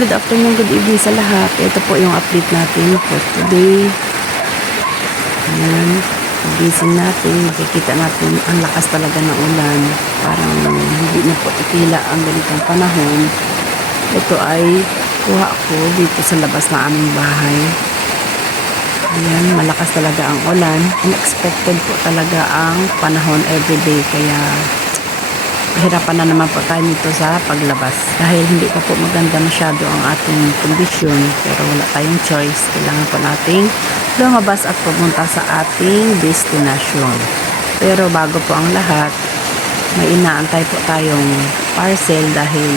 good evening sa lahat. Ito po yung update natin for today. Ayan, gising natin, makikita natin ang lakas talaga ng ulan. Parang hindi na po tikila ang ganitong panahon. Ito ay kuha ko dito sa labas ng aming bahay. Ayan, malakas talaga ang ulan. Unexpected po talaga ang panahon everyday, kaya hirapan na naman po tayo nito sa paglabas dahil hindi pa po maganda masyado ang ating kondisyon, pero wala tayong choice, kailangan po nating lumabas at pumunta sa ating destination. Pero bago po ang lahat, may inaantay po tayong parcel dahil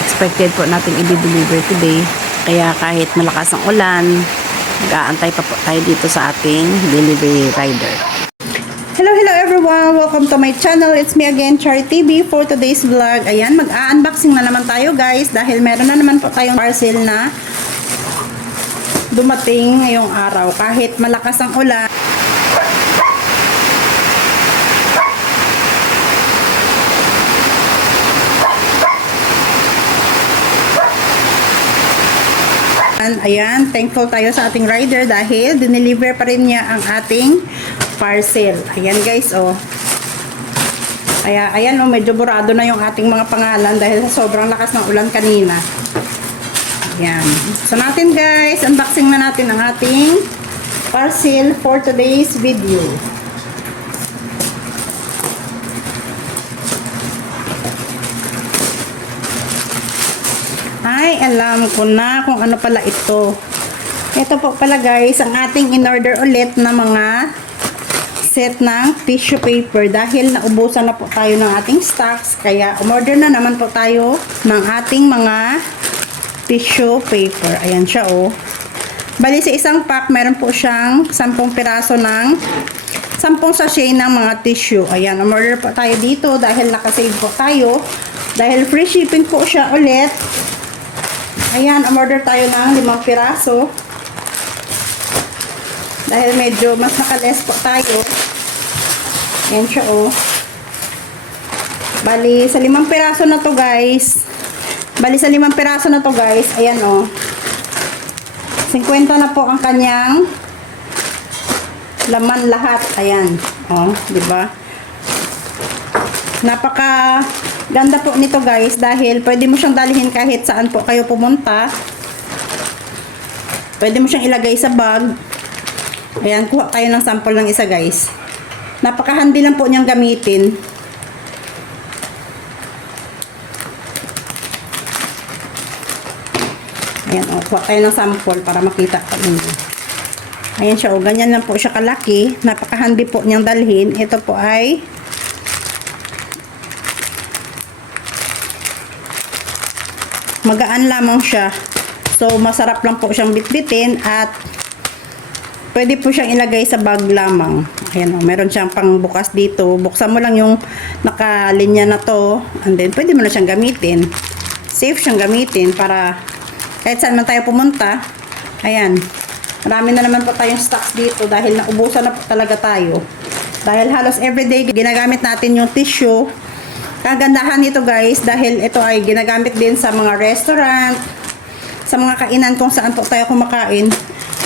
expected po natin i-deliver today, kaya kahit malakas ang ulan, mag-aantay pa po tayo dito sa ating delivery rider. Hello everyone! Welcome to my channel. It's me again, Chari TV, for today's vlog. Ayan, mag-unboxing na naman tayo guys dahil meron na naman po tayong parcel na dumating ngayong araw. Kahit malakas ang ulan, ayan, thankful tayo sa ating rider dahil dineliver pa rin niya ang ating parcel. Ayan guys, oh. Ayan, oh, medyo burado na yung ating mga pangalan dahil sa sobrang lakas ng ulan kanina. Ayan. So natin guys, unboxing na natin ang ating parcel for today's video. Ay, alam ko na kung ano pala ito. Ito po pala guys, ang ating in-order ulit na mga set ng tissue paper dahil naubusan na po tayo ng ating stocks, kaya umorder na naman po tayo ng ating mga tissue paper. Ayan siya, oh. Bali sa isang pack meron po siyang 10 piraso ng 10 sachet ng mga tissue. Ayan, umorder po tayo dito dahil nakasave po tayo dahil free shipping po siya ulit. Ayan, umorder tayo ng 5 piraso dahil medyo mas nakales po tayo. Ayan siya, oh. Bali, sa 5 piraso na to guys. Ayan, oh. 50 na po ang kanyang laman lahat. Ayan, oh, diba? Napaka ganda po nito guys dahil pwede mo siyang dalhin kahit saan po kayo pumunta. Pwede mo siyang ilagay sa bag. Ayan, kuha tayo ng sample ng isa guys. Napaka-handy lang po niyang gamitin. Ayan, o, kuha tayo ng sample para makita po ninyo. Ayan siya, o, ganyan lang po siya kalaki. Napaka-handy po niyang dalhin. Ito po ay magaan lamang siya. So, masarap lang po siyang bitbitin at pwede po siyang ilagay sa bag lamang. Ayan, oh, meron siyang pangbukas dito. Buksan mo lang yung nakalinya na to and then pwede mo na siyang gamitin. Safe siyang gamitin para kahit saan man tayo pumunta. Ayan, marami na naman po tayong stocks dito dahil naubusan na po talaga tayo. Dahil halos everyday ginagamit natin yung tissue. Kagandahan nito guys dahil ito ay ginagamit din sa mga restaurant, sa mga kainan kung saan po tayo kumakain.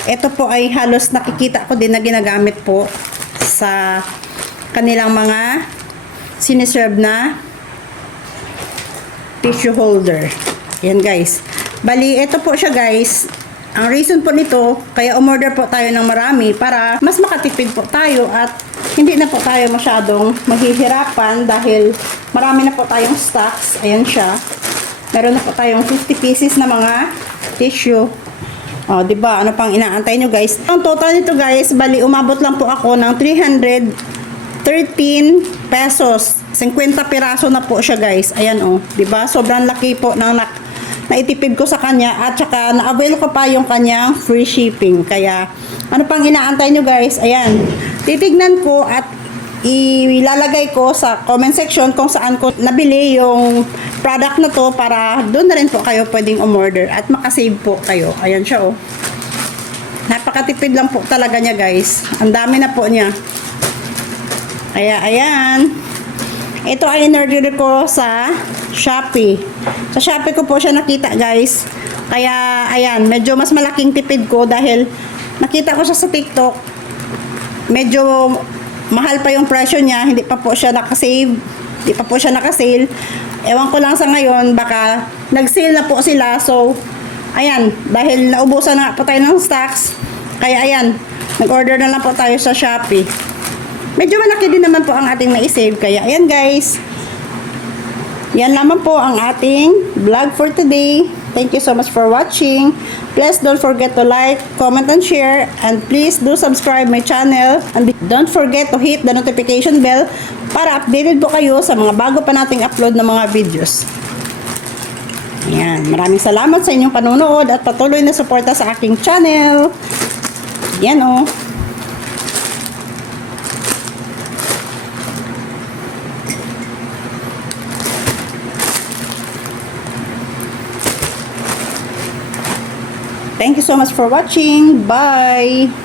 Ito po ay halos nakikita ko din na ginagamit po sa kanilang mga siniserve na tissue holder. Yan guys. Bali, ito po siya guys. Ang reason po nito, kaya umorder po tayo ng marami para mas makatipid po tayo at hindi na po tayo masyadong maghihirapan dahil marami na po tayong stocks. Ayan siya. Meron na po tayong 50 pieces na mga tissue. O, diba? Ano pang inaantay nyo guys? Ang total nito guys, bali umabot lang po ako ng 313 pesos. 50 piraso na po siya guys. Ayan, o. Diba? Sobrang laki po ng naitipid ko sa kanya at saka na-avail ko pa yung kanyang free shipping. Kaya, ano pang inaantay nyo guys? Ayan. Titignan ko at ilalagay ko sa comment section kung saan ko nabili yung product na to para doon na rin po kayo pwedeng umorder at makasave po kayo. Ayan siya, oh. Napakatipid lang po talaga niya guys. Ang dami na po niya. Kaya ayan. Ito ay in-order ko sa Shopee. Sa Shopee ko po siya nakita, guys. Kaya, ayan, medyo mas malaking tipid ko dahil nakita ko siya sa TikTok. Medyo mahal pa yung presyo niya. Hindi pa po siya nakasave. Hindi pa po siya nakasale. Ewan ko lang sa ngayon, baka nag-sale na po sila. So, ayan, dahil naubusan na po tayo ng stocks. Kaya, ayan, nag-order na lang po tayo sa Shopee. Medyo malaki din naman po ang ating na-save. Kaya, ayan guys. Yan lamang po ang ating vlog for today. Thank you so much for watching. Please don't forget to like, comment, and share. And please do subscribe my channel. And don't forget to hit the notification bell para updated po kayo sa mga bago pa nating upload na mga videos. Yan. Maraming salamat sa inyong panonood at patuloy na suporta sa aking channel. Yan o. Thank you so much for watching. Bye!